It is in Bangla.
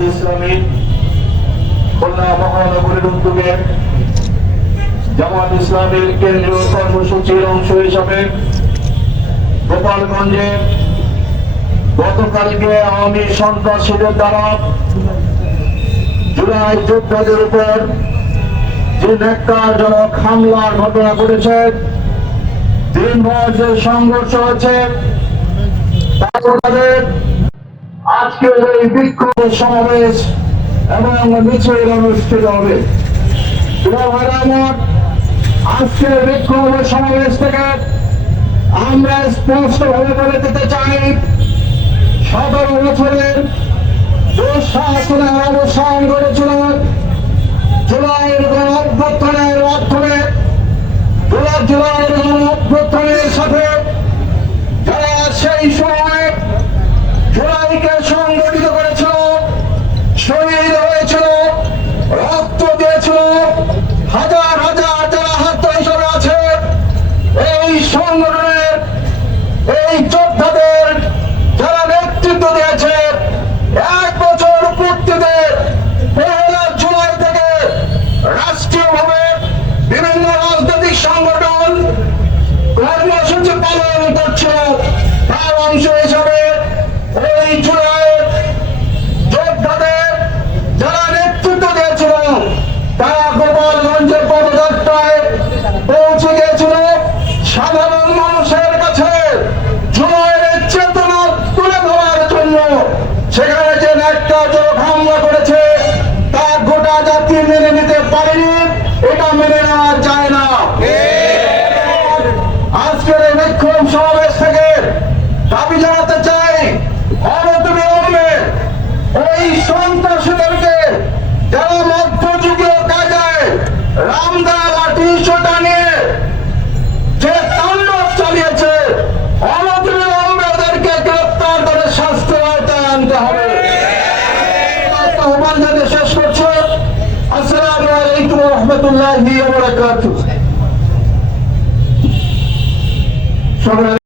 ইসলামী খুলনা মহানগরীর উদ্যোগে জামাত ইসলামের কেন্দ্রীয় যোদ্ধাদের উপর যে নেকটারজনক হামলার ঘটনা ঘটেছে, দিনভর যে সংঘর্ষ হয়েছে তাদের আজকের এই বিক্ষোভ সমাবেশ এবং মিছিল অনুষ্ঠিত হবে। আজকের বিক্ষোভ সমাবেশ থেকে আমরা স্পষ্ট ভাবে বলে দিতে চাই, সতেরো বছরের দুঃশাসনের অবসান করেছিল জুলাইয়ের গণ হাজার হাজার যারা হাত আছে এই সংগঠনের ন্যাক্কারজনক হামলা করেছে তা গোটা জাতি মেনে নিতে পারেনি, এটা মেনে নেওয়া যায় না। আজকের এই বিক্ষোভ সমাবেশ থেকে দাবি জানাতে চাই, অনতিবিলম্বে ওই সন্ত্রাসীদেরকে যারা রহমতুল্লাহি সকলে